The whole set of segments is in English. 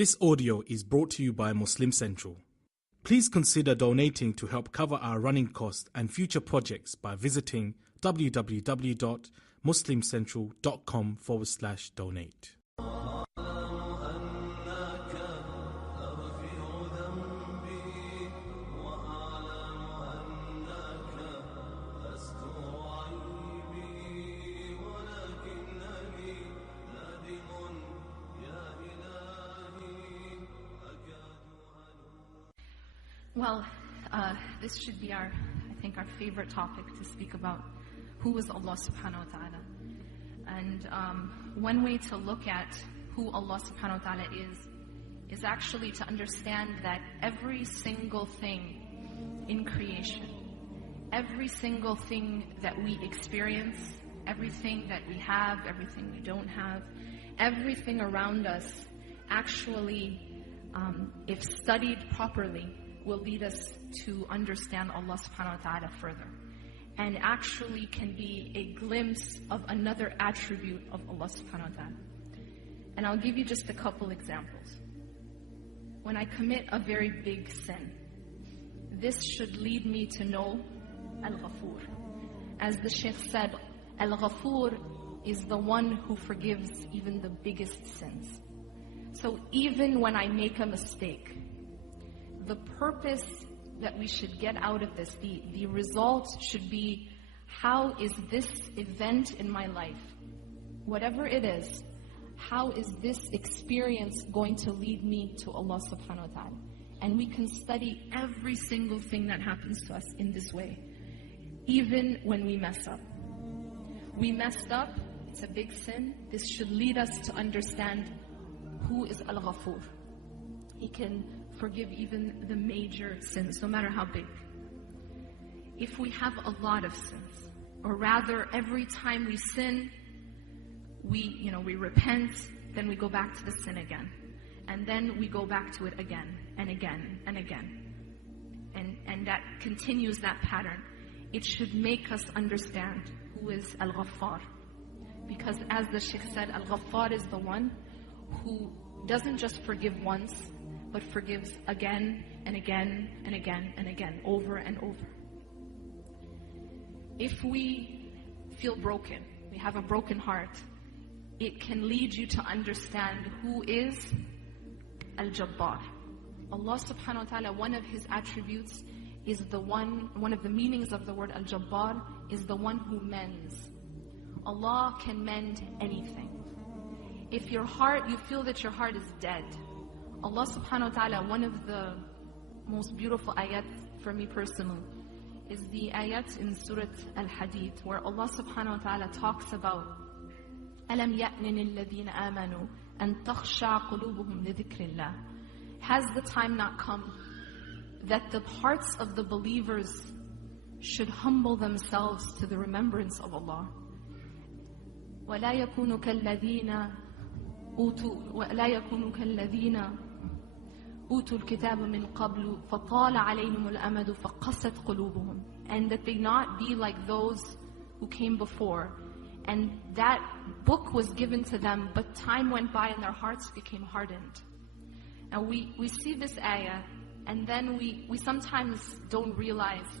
This audio is brought to you by Muslim Central. Please consider donating to help cover our running costs and future projects by visiting www.muslimcentral.com/donate. Well, this should be our favorite topic to speak about. Who is Allah subhanahu wa ta'ala? And one way to look at who Allah subhanahu wa ta'ala is actually to understand that every single thing in creation, every single thing that we experience, everything that we have, everything we don't have, everything around us actually, if studied properly, will lead us to understand Allah subhanahu wa ta'ala further, and actually can be a glimpse of another attribute of Allah subhanahu wa ta'ala. And I'll give you just a couple examples. When I commit a very big sin, this should lead me to know Al-Ghafur. As the Shaykh said, Al-Ghafur is the one who forgives even the biggest sins. So even when I make a mistake, the purpose that we should get out of this, the result should be, how is this event in my life, whatever it is, how is this experience going to lead me to Allah subhanahu wa ta'ala? And we can study every single thing that happens to us in this way, even when we mess up. We messed up, it's a big sin. This should lead us to understand who is Al-Ghafur. He can forgive even the major sins, no matter how big. If we have a lot of sins, or rather every time we sin, we repent, then we go back to the sin again. And then we go back to it again, and again, and again. And that continues that pattern. It should make us understand who is Al-Ghaffar. Because as the Shaykh said, Al-Ghaffar is the one who doesn't just forgive once, but forgives again and again and again and again, over and over. If we feel broken, we have a broken heart, it can lead you to understand who is Al-Jabbar. Allah subhanahu wa ta'ala, one of His attributes is one of the meanings of the word Al-Jabbar is the one who mends. Allah can mend anything. If your heart, you feel that your heart is dead, Allah subhanahu wa ta'ala, one of the most beautiful ayat for me personally is the ayat in Surah Al-Hadid, where Allah subhanahu wa ta'ala talks about أَلَمْ يَأْنِنِ الَّذِينَ آمَنُوا أَن تَخْشَعَ قُلُوبُهُمْ لِذِكْرِ اللَّهِ. Has the time not come that the hearts of the believers should humble themselves to the remembrance of Allah? وَلَا يَكُونُوا كَالَّذِينَ أُوتُوا الْكِتَابَ مِنْ قَبْلُ فَطَالَ عَلَيْهِمُ الْأَمَدُ فَقَسَتْ قُلُوبُهُمْ. And that they not be like those who came before, and that book was given to them, but time went by and their hearts became hardened. Now we see this ayah, and then we sometimes don't realize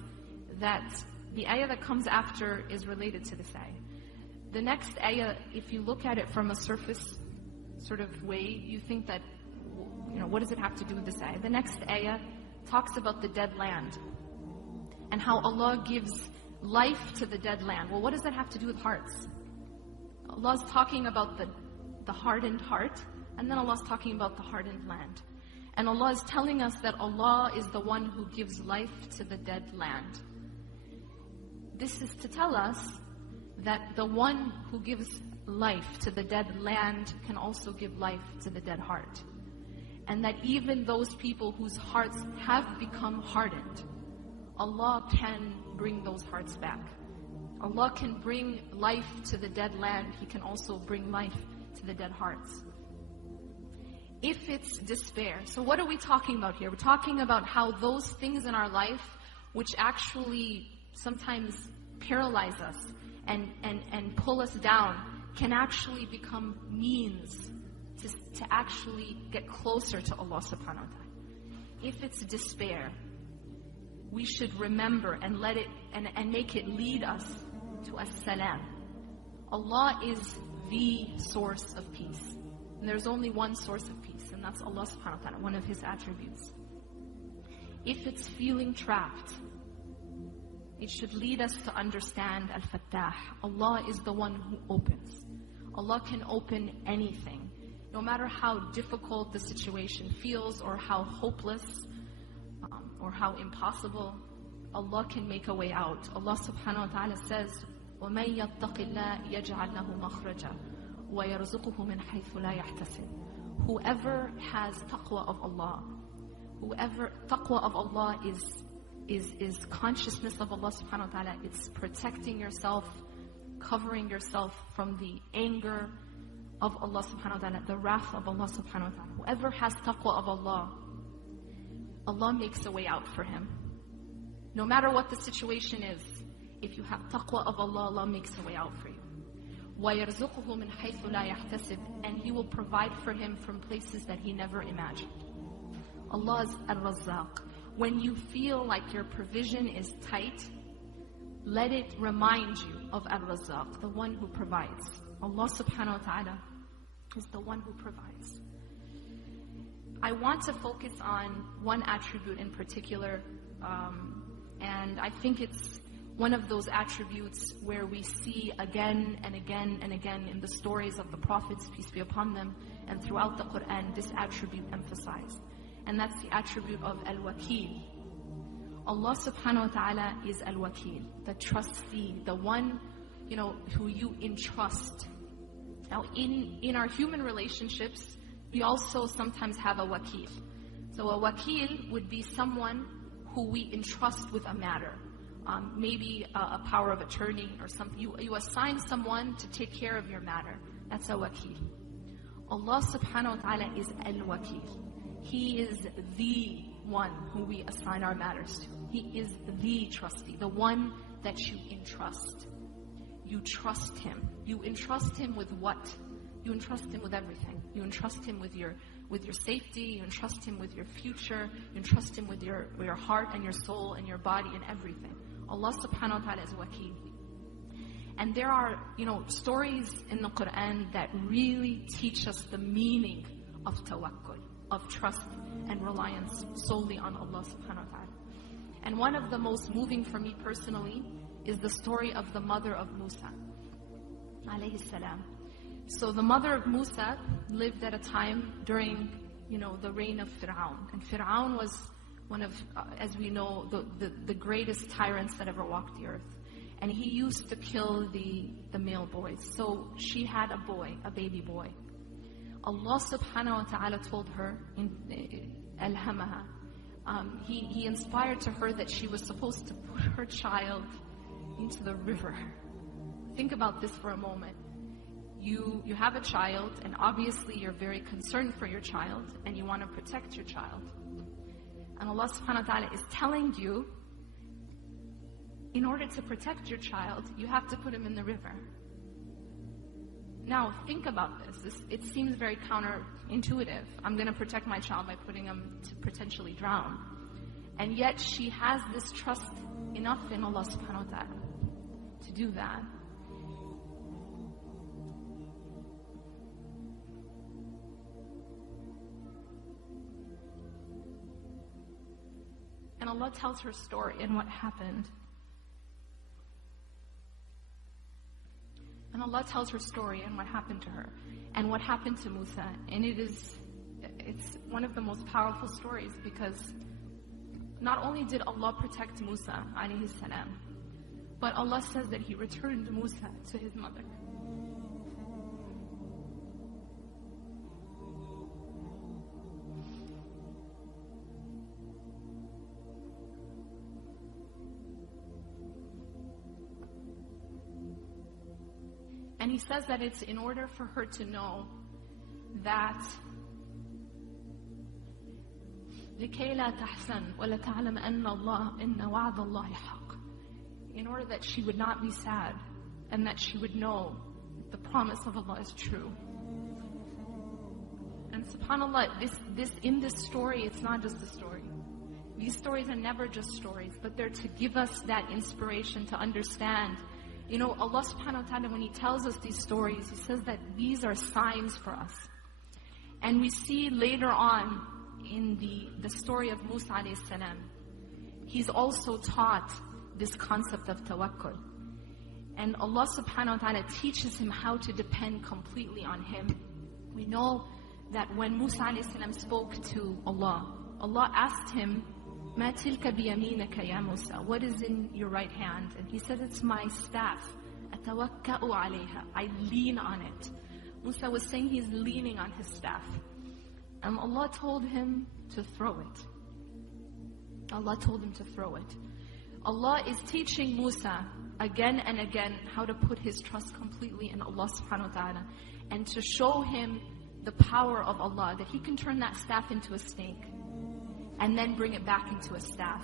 that the ayah that comes after is related to this ayah. The next ayah, if you look at it from a surface sort of way, you think that, what does it have to do with this ayah? The next ayah talks about the dead land and how Allah gives life to the dead land. Well, what does that have to do with hearts? Allah's talking about the hardened heart, and then Allah's talking about the hardened land. And Allah is telling us that Allah is the one who gives life to the dead land. This is to tell us that the one who gives life to the dead land can also give life to the dead heart. And that even those people whose hearts have become hardened, Allah can bring those hearts back. Allah can bring life to the dead land. He can also bring life to the dead hearts. If it's despair, so what are we talking about here? We're talking about how those things in our life which actually sometimes paralyze us and pull us down can actually become means to actually get closer to Allah subhanahu wa ta'ala. If it's despair, we should remember and let it and make it lead us to as-salam. Allah is the source of peace. And there's only one source of peace, and that's Allah subhanahu wa ta'ala, one of His attributes. If it's feeling trapped, it should lead us to understand Al-Fattah. Allah is the one who opens. Allah can open anything. No matter how difficult the situation feels or how hopeless or how impossible, Allah can make a way out. Allah subhanahu wa ta'ala says, وَمَن يَتَّقِ اللَّهِ يَجْعَلْ لَهُ مَخْرَجًا وَيَرْزُقُهُ مِنْ حَيْثُ لَا يَحْتَسِبُ. Whoever has taqwa of Allah, taqwa of Allah is consciousness of Allah subhanahu wa ta'ala. It's protecting yourself, covering yourself from the anger of Allah subhanahu wa ta'ala, the wrath of Allah subhanahu wa ta'ala. Whoever has taqwa of Allah, Allah makes a way out for him. No matter what the situation is, if you have taqwa of Allah, Allah makes a way out for you. وَيَرْزُقُهُ مِنْ حَيْثُ لَا يَحْتَسِبُ. And He will provide for him from places that he never imagined. Allah is Ar-Razzaq. When you feel like your provision is tight, let it remind you of Ar-Razzaq, the one who provides. Allah subhanahu wa ta'ala is the one who provides. I want to focus on one attribute in particular, and I think it's one of those attributes where we see again and again and again in the stories of the prophets, peace be upon them, and throughout the Quran, this attribute emphasized. And that's the attribute of Al-Wakil. Allah subhanahu wa ta'ala is Al-Wakil, the trustee, the one, who you entrust. Now, in our human relationships, we also sometimes have a wakil. So a wakil would be someone who we entrust with a matter. Maybe a power of attorney or something. You assign someone to take care of your matter. That's a wakil. Allah subhanahu wa ta'ala is Al-Wakil. He is the one who we assign our matters to. He is the trustee, the one that you entrust. You trust Him. You entrust Him with what? You entrust Him with everything. You entrust Him with your safety. You entrust Him with your future. You entrust Him with your heart and your soul and your body and everything. Allah subhanahu wa ta'ala is wakil. And there are, stories in the Quran that really teach us the meaning of tawakkul, of trust and reliance solely on Allah subhanahu wa ta'ala. And one of the most moving for me personally is the story of the mother of Musa, alayhi salam. So the mother of Musa lived at a time during, the reign of Fir'aun. And Fir'aun was one of, as we know, the greatest tyrants that ever walked the earth. And he used to kill the male boys. So she had a boy, a baby boy. Allah subhanahu wa ta'ala told her, Alhamaha, He inspired to her that she was supposed to put her child into the river. Think about this for a moment. You have a child, and obviously you're very concerned for your child, and you want to protect your child. And Allah subhanahu wa ta'ala is telling you, in order to protect your child, you have to put him in the river. Now, think about this. It seems very counterintuitive. I'm going to protect my child by putting him to potentially drown. And yet, she has this trust enough in Allah subhanahu wa ta'ala to do that. And Allah tells her story and what happened. And Allah tells her story and what happened to her and what happened to Musa. And it's one of the most powerful stories, because not only did Allah protect Musa alayhi salam, but Allah says that He returned Musa to his mother. And He says that it's in order for her to know that لكي لا تحزن ولا تعلم أن وعد الله حق. In order that she would not be sad, and that she would know the promise of Allah is true. subhanAllah, in this story, it's not just a story. These stories are never just stories, but they're to give us that inspiration to understand. You know, Allah subhanahu wa ta'ala, when He tells us these stories, He says that these are signs for us. And we see later on in the story of Musa alayhi salam, he's also taught this concept of tawakkul. And Allah subhanahu wa ta'ala teaches him how to depend completely on Him. We know that when Musa alayhi salam spoke to Allah, Allah asked him, "Ma tilka biyaminaka ya Musa?" What is in your right hand? And he said, "It's my staff. Atawakka'u alayha." I lean on it. Musa was saying he's leaning on his staff. And Allah told him to throw it. Allah told him to throw it. Allah is teaching Musa again and again how to put his trust completely in Allah subhanahu wa ta'ala, and to show him the power of Allah, that He can turn that staff into a snake and then bring it back into a staff.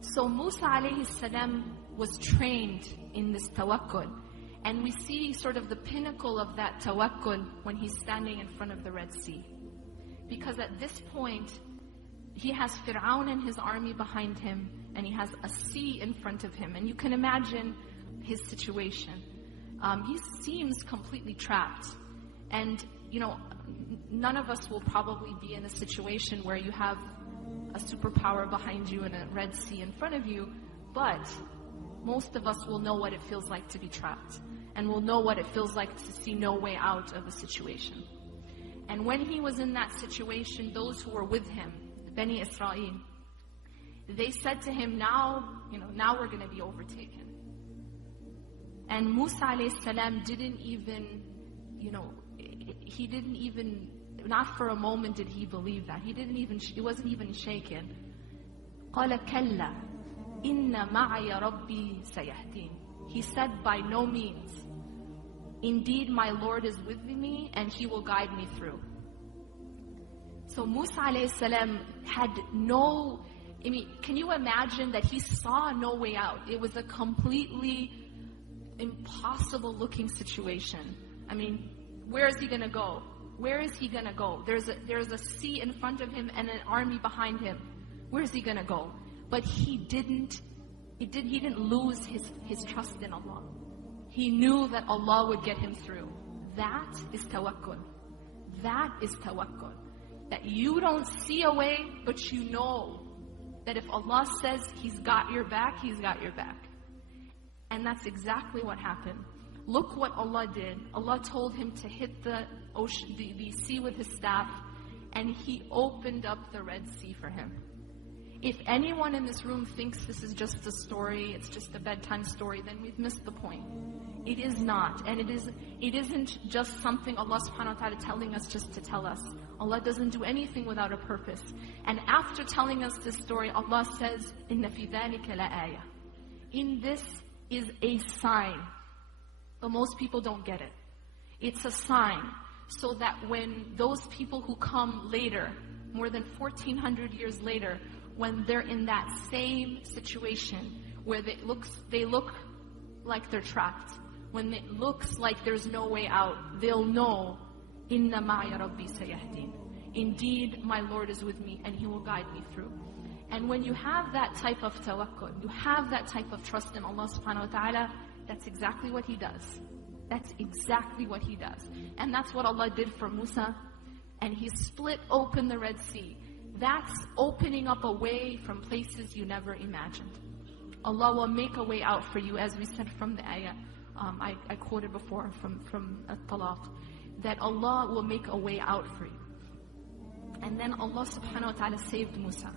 So Musa alayhi salam was trained in this tawakkul. And we see sort of the pinnacle of that tawakkul when he's standing in front of the Red Sea. Because at this point, he has Fir'aun and his army behind him, and he has a sea in front of him. And you can imagine his situation. He seems completely trapped. And, you know, none of us will probably be in a situation where you have a superpower behind you and a Red Sea in front of you, but most of us will know what it feels like to be trapped, and will know what it feels like to see no way out of a situation. And when he was in that situation, those who were with him, Bani Israel, they said to him, now we're going to be overtaken. And Musa alayhi salam didn't even, he didn't even, not for a moment did he believe that. He wasn't even shaken. قَالَ كَلَّا إِنَّ مَعَيَ رَبِّي سَيَهْدِينَ. He said, by no means. Indeed, my Lord is with me and He will guide me through. So Musa alayhi salam had can you imagine that he saw no way out? It was a completely impossible looking situation. Where is he going to go? Where is he going to go? There's a sea in front of him and an army behind him. Where is he going to go? But he didn't lose his trust in Allah. He knew that Allah would get him through. That is tawakkul. That is tawakkul. That you don't see a way, but you know that if Allah says He's got your back, He's got your back. And that's exactly what happened. Look what Allah did. Allah told him to hit the ocean, the sea with His staff, and He opened up the Red Sea for him. If anyone in this room thinks this is just a story, it's just a bedtime story, then we've missed the point. It is not. And it isn't just something Allah subhanahu wa ta'ala telling us just to tell us. Allah doesn't do anything without a purpose. And after telling us this story, Allah says, إِنَّ فِي ذَلِكَ لَآيَةً. In this is a sign. But most people don't get it. It's a sign. So that when those people who come later, more than 1400 years later, when they're in that same situation where they look like they're trapped, when it looks like there's no way out, they'll know, Inna ma'a Rabbi sayahdin. Indeed, my Lord is with me and He will guide me through. And when you have that type of tawakkul, you have that type of trust in Allah subhanahu wa ta'ala, that's exactly what He does. That's exactly what He does. And that's what Allah did for Musa. And He split open the Red Sea. That's opening up a way from places you never imagined. Allah will make a way out for you, as we said from the ayah I quoted before from At-Talaq, that Allah will make a way out for you. And then Allah subhanahu wa ta'ala saved Musa.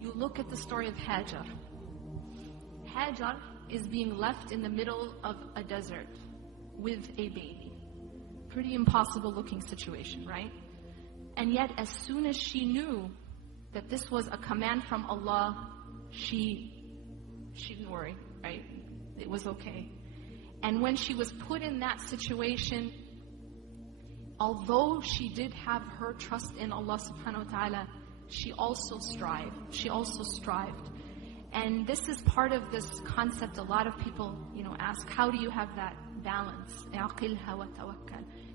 You look at the story of Hajar. Hajar is being left in the middle of a desert with a baby. Pretty impossible looking situation, right? And yet, as soon as she knew that this was a command from Allah, she didn't worry, right? It was okay. And when she was put in that situation, although she did have her trust in Allah subhanahu wa ta'ala, she also strived. And this is part of this concept. A lot of people, ask, how do you have that balance?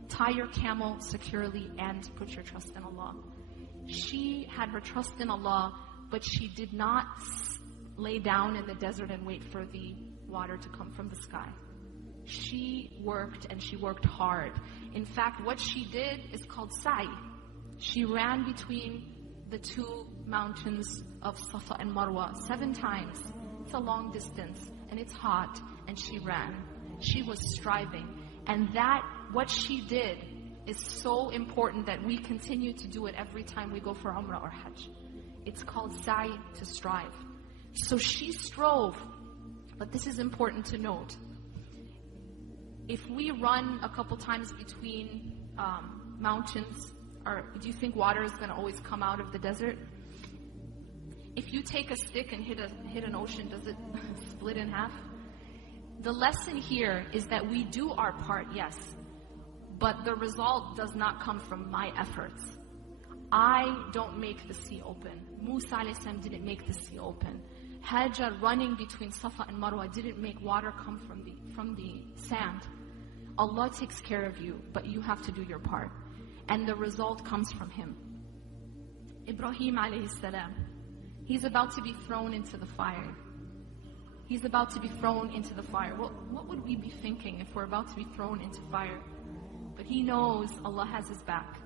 tie your camel securely and put your trust in Allah. She had her trust in Allah, but she did not lay down in the desert and wait for the water to come from the sky. She worked, and she worked hard. In fact, what she did is called sa'i. She ran between the two mountains of Safa and Marwa 7 times. It's a long distance, and it's hot, and she ran. She was striving. And what she did is so important that we continue to do it every time we go for Umrah or Hajj. It's called sa'i, to strive. So she strove, but this is important to note. If we run a couple times between mountains, or do you think water is going to always come out of the desert? If you take a stick and hit an ocean, does it split in half? The lesson here is that we do our part, yes, but the result does not come from my efforts. I don't make the sea open. Musa a.s. didn't make the sea open. Hajar running between Safa and Marwa didn't make water come from the sand. Allah takes care of you, but you have to do your part. And the result comes from Him. Ibrahim alayhi salam, he's about to be thrown into the fire. He's about to be thrown into the fire. What would we be thinking if we're about to be thrown into fire? But he knows Allah has his back.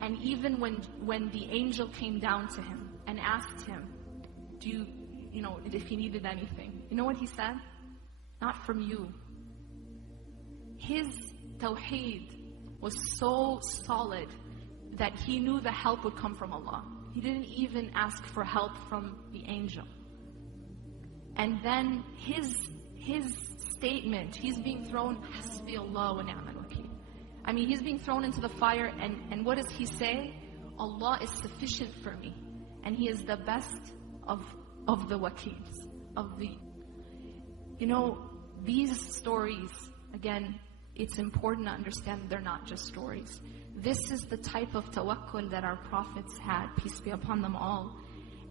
And even when the angel came down to him and asked him, if he needed anything, you know what he said? Not from you. His tawheed was so solid that he knew the help would come from Allah. He didn't even ask for help from the angel. And then his statement, he's being thrown, Hasbi Allah wa ni'mal wakeel. I mean, he's being thrown into the fire, and what does he say? Allah is sufficient for me, and He is the best of the wakeels, these stories, again, it's important to understand they're not just stories. This is the type of tawakkul that our prophets had, peace be upon them all.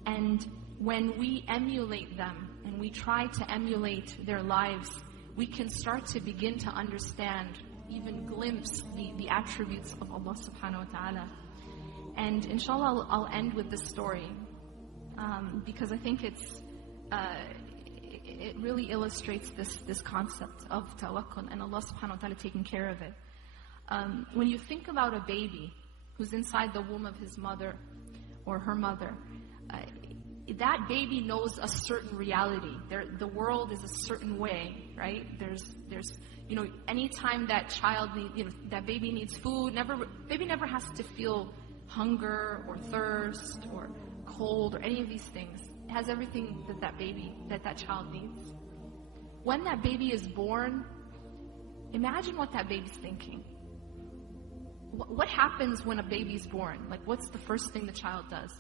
And when we emulate them, and we try to emulate their lives, we can start to begin to understand, even glimpse the attributes of Allah subhanahu wa ta'ala. And inshallah, I'll end with this story, because I think it really illustrates this concept of tawakkul and Allah subhanahu wa ta'ala taking care of it. When you think about a baby who's inside the womb of his mother or her mother, that baby knows a certain reality. The world is a certain way, right? There's anytime that child that baby needs food, baby never has to feel hunger or thirst or cold or any of these things. It has everything that child needs. When that baby is born, imagine what that baby's thinking. What happens when a baby's born? Like, what's the first thing the child does?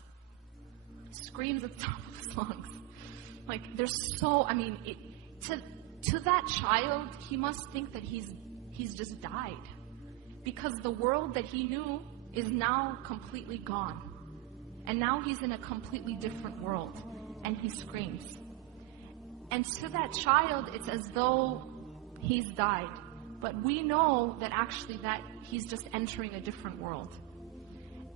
Screams at the top of his lungs. Like, to that child, he must think that he's just died, because the world that he knew is now completely gone, and now he's in a completely different world, and he screams. And to that child, it's as though he's died, but we know that actually that he's just entering a different world.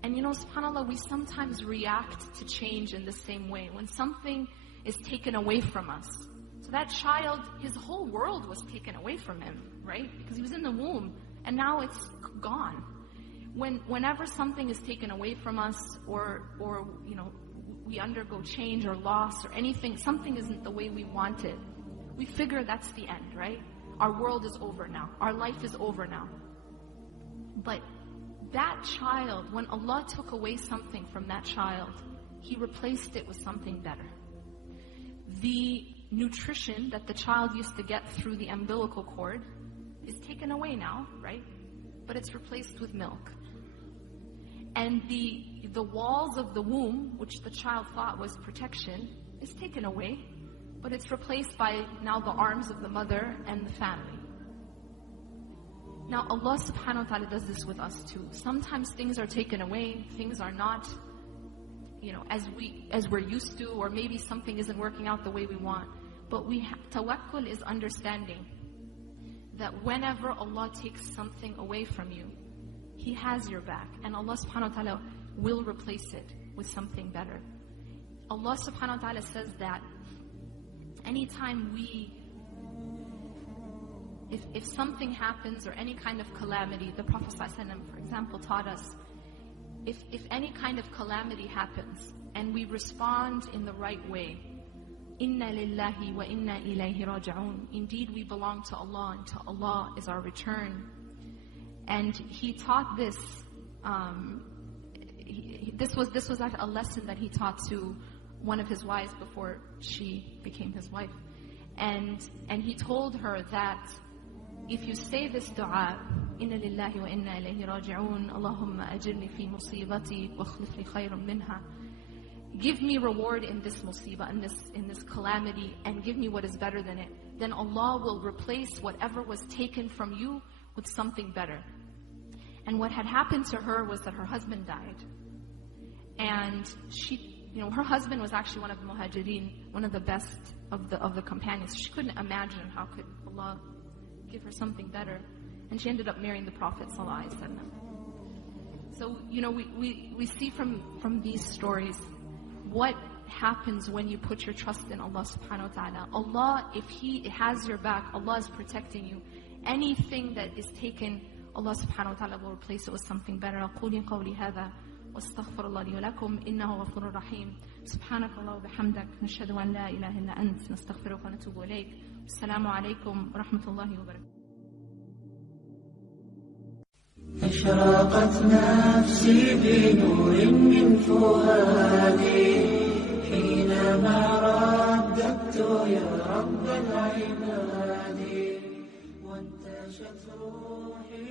And subhanAllah, we sometimes react to change in the same way. When something is taken away from us. So that child, his whole world was taken away from him, right? Because he was in the womb, and now it's gone. Whenever something is taken away from us, or we undergo change or loss or anything, something isn't the way we want it, we figure that's the end, right? Our world is over now. Our life is over now. But that child, when Allah took away something from that child, He replaced it with something better. The nutrition that the child used to get through the umbilical cord is taken away now, right? But it's replaced with milk. And the walls of the womb, which the child thought was protection, is taken away, but it's replaced by now the arms of the mother and the family. Now Allah subhanahu wa ta'ala does this with us too. Sometimes things are taken away, things are not, as we're used to, or maybe something isn't working out the way we want. But tawakkul is understanding that whenever Allah takes something away from you, He has your back, and Allah subhanahu wa ta'ala will replace it with something better. Allah subhanahu wa ta'ala says that anytime if something happens or any kind of calamity, the Prophet ﷺ, for example, taught us, if any kind of calamity happens and we respond in the right way, Inna lillahi wa inna ilayhi raji'un. Indeed, we belong to Allah, and to Allah is our return. And he taught this. This was a lesson that he taught to one of his wives before she became his wife. And he told her that if you say this dua, Inna lillahi wa inna ilayhi raji'un, Allahumma ajirni fi musibati wa akhlif li khayran minha. Give me reward in this musibah, in this calamity, and give me what is better than it. Then Allah will replace whatever was taken from you with something better. And what had happened to her was that her husband died. And her husband was actually one of the muhajirin, one of the best of the companions. She couldn't imagine how could Allah give her something better. And she ended up marrying the Prophet ﷺ. So, we see from these stories what happens when you put your trust in Allah subhanahu wa ta'ala. Allah, if He has your back, Allah is protecting you. Anything that is taken, Allah subhanahu wa ta'ala will replace it with something better. أقول قولي هذا واستغفر الله لي ولكم إنه غفور رحيم. سبحانك الله وبحمدك نشهد أن لا إله إلا أنت نستغفرك ونتوب إليك. السلام عليكم ورحمة الله وبركاته. أشرقت نفسي بنور من فؤادي حينما رددت يا رب العباد وانتشت روحي